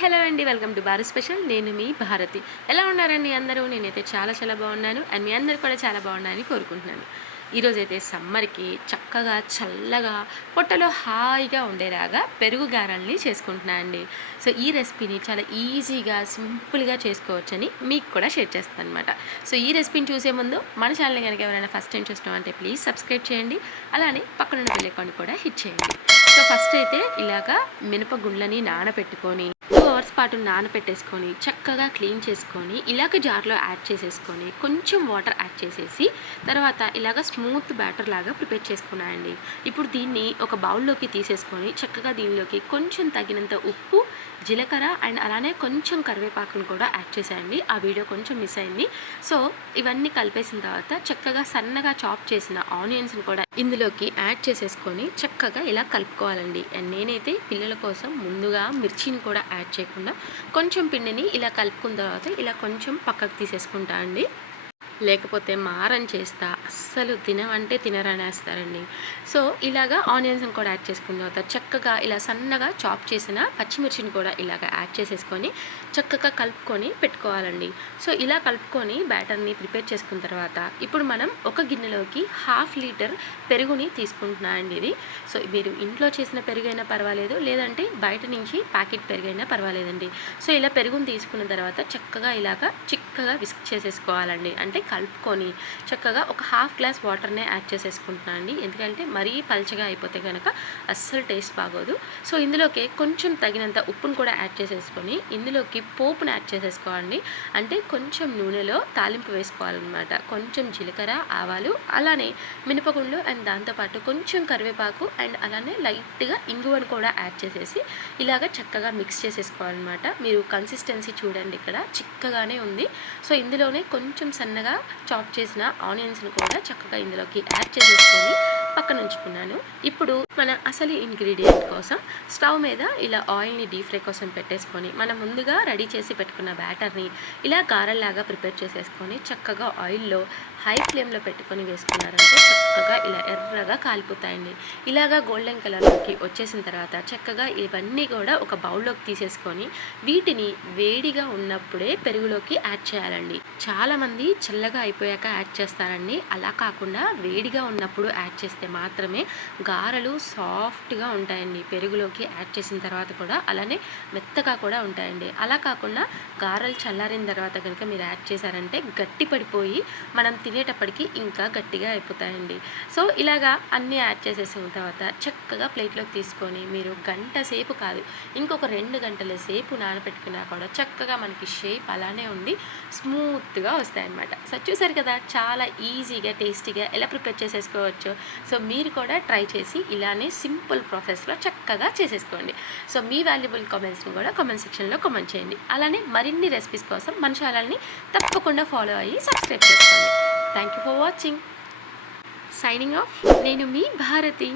Hello అండి welcome to Bharat special. నేను మీ భారతి. ఎలా ఉన్నారండి అందరూ? నేనైతే చాలా చాలా బాగున్నాను. అండ్ మీ అందరు కూడా చాలా బాగున్నారని కోరుకుంటున్నాను. ఈరోజు అయితే సమ్మర్కి చక్కగా చల్లగా పొట్టలో హాయిగా ఉండేలాగా పెరుగు గారెల్ని చేసుకుంటున్నాను అండి. సో ఈ రెసిపీని చాలా ఈజీగా సింపుల్గా చేసుకోవచ్చని మీకు కూడా షేర్ చేస్తాను అనమాట సో ఈ రెసిపీని చూసే ముందు మన ఛానల్ని కనుక ఎవరైనా ఫస్ట్ టైం చూస్తున్నాం అంటే ప్లీజ్ సబ్స్క్రైబ్ చేయండి. అలానే పక్కన బెల్ ఐకాన్ కూడా హిట్ చేయండి. సో ఫస్ట్ అయితే ఇలాగా మినపగుండ్లని నానబెట్టుకొని అవర్స్ పాటు నానబెట్టేసుకొని చక్కగా క్లీన్ చేసుకొని ఇలాగ జార్లో యాడ్ చేసేసుకొని కొంచెం వాటర్ యాడ్ చేసేసి తర్వాత ఇలాగ స్మూత్ బ్యాటర్ లాగా ప్రిపేర్ చేసుకున్నానండి. ఇప్పుడు దీన్ని ఒక బౌల్లోకి తీసేసుకొని చక్కగా దీనిలోకి కొంచెం తగినంత ఉప్పు జీలకర్ర అండ్ అలానే కొంచెం కరివేపాకును కూడా యాడ్ చేసేయండి ఆ వీడియో కొంచెం మిస్ అయింది. సో ఇవన్నీ కలిపేసిన తర్వాత చక్కగా సన్నగా చాప్ చేసిన ఆనియన్స్ని కూడా ఇందులోకి యాడ్ చేసేసుకొని చక్కగా ఇలా కలుపుకోవాలండి. అండ్ నేనైతే పిల్లల కోసం ముందుగా మిర్చిని కూడా యాడ్ చేయకుండా కొంచెం పిండిని ఇలా కలుపుకున్న తర్వాత ఇలా కొంచెం పక్కకు తీసేసుకుంటా అండి. లేకపోతే మారం చేస్తా. అస్సలు తినమంటే తినరనేస్తారండి. సో ఇలాగా ఆనియన్స్ కూడా యాడ్ చేసుకున్న తర్వాత చక్కగా ఇలా సన్నగా చాప్ చేసిన పచ్చిమిర్చిని కూడా ఇలాగ యాడ్ చేసేసుకొని చక్కగా కలుపుకొని పెట్టుకోవాలండి. సో ఇలా కలుపుకొని బ్యాటర్ని ప్రిపేర్ చేసుకున్న తర్వాత ఇప్పుడు మనం ఒక గిన్నెలోకి హాఫ్ లీటర్ పెరుగుని తీసుకుంటున్నానండి ఇది. సో మీరు ఇంట్లో చేసిన పెరుగైనా పర్వాలేదు లేదంటే బయట నుంచి ప్యాకెట్ పెరుగైనా పర్వాలేదండి. సో ఇలా పెరుగుని తీసుకున్న తర్వాత చక్కగా ఇలాగా చిక్కగా విస్క్ చేసేసుకోవాలండి. అంటే కలుపుకొని చక్కగా ఒక హాఫ్ గ్లాస్ వాటర్నే యాడ్ చేసేసుకుంటున్నాను అండి. ఎందుకంటే మరీ పల్చగా అయిపోతే కనుక అస్సలు టేస్ట్ బాగోదు. సో ఇందులోకి కొంచెం తగినంత ఉప్పును కూడా యాడ్ చేసేసుకొని ఇందులోకి పోపును యాడ్ చేసేసుకోవాలండి. అంటే కొంచెం నూనెలో తాలింపు వేసుకోవాలన్నమాట. కొంచెం జీలకర్ర ఆవాలు అలానే మినపగుండు అండ్ దాంతోపాటు కొంచెం కరివేపాకు అండ్ అలానే లైట్గా ఇంగువను కూడా యాడ్ చేసేసి ఇలాగ చక్కగా మిక్స్ చేసేసుకోవాలన్నమాట. మీరు కన్సిస్టెన్సీ చూడండి ఇక్కడ చిక్కగానే ఉంది. సో ఇందులోనే కొంచెం సన్నగా చాప్ చేసిన ఆనియన్స్ని కూడా చక్కగా ఇందులోకి యాడ్ చేసేసుకొని పక్కన ఉంచుకున్నాను. ఇప్పుడు మన అసలు ఇంగ్రీడియంట్ కోసం స్టవ్ మీద ఇలా ఆయిల్ని డీప్ ఫ్రై కోసం పెట్టేసుకొని మనం ముందుగా రెడీ చేసి పెట్టుకున్న బ్యాటర్ని ఇలా కారల్లాగా ప్రిపేర్ చేసేసుకొని చక్కగా ఆయిల్లో హై ఫ్లేమ్లో పెట్టుకొని వేసుకున్నారంటే చక్కగా ఇలా ఎర్రగా కాలిపోతాయండి. ఇలాగా గోల్డెన్ కలర్లోకి వచ్చేసిన తర్వాత చక్కగా ఇవన్నీ కూడా ఒక బౌల్లోకి తీసేసుకొని వీటిని వేడిగా ఉన్నప్పుడే పెరుగులోకి యాడ్ చేయాలండి. చాలామంది చల్లగా అయిపోయాక యాడ్ చేస్తారండి. అలా కాకుండా వేడిగా ఉన్నప్పుడు యాడ్ చేస్తే మాత్రమే గారెలు సాఫ్ట్గా ఉంటాయండి. పెరుగులోకి యాడ్ చేసిన తర్వాత కూడా అలానే మెత్తగా కూడా ఉంటాయండి. అలా కాకుండా గారెలు చల్లారిన తర్వాత కనుక మీరు యాడ్ చేశారంటే గట్టి పడిపోయి మనం తినేటప్పటికి ఇంకా గట్టిగా అయిపోతాయండి. సో ఇలాగా అన్నీ యాడ్ చేసేసిన తర్వాత చక్కగా ప్లేట్లోకి తీసుకొని మీరు గంట సేపు కాదు ఇంకొక రెండు గంటల సేపు నానబెట్టుకున్నా కూడా చక్కగా మనకి షేప్ అలానే ఉండి స్మూత్గా వస్తాయన్నమాట. సో చూసారు కదా చాలా ఈజీగా టేస్టీగా ఎలా ప్రిపేర్ చేసేసుకోవచ్చు. సో మీరు కూడా ట్రై చేసి ఇలానే సింపుల్ ప్రాసెస్లో చక్కగా చేసేసుకోండి. సో మీ వాల్యుబుల్ కామెంట్స్ని కూడా కామెంట్ సెక్షన్లో కామెంట్ చేయండి. అలానే మరిన్ని రెసిపీస్ కోసం మన ఛానల్ని తప్పకుండా ఫాలో అయ్యి సబ్స్క్రైబ్ చేసుకోండి. Thank you for watching. Signing off నేను మీ భారతి.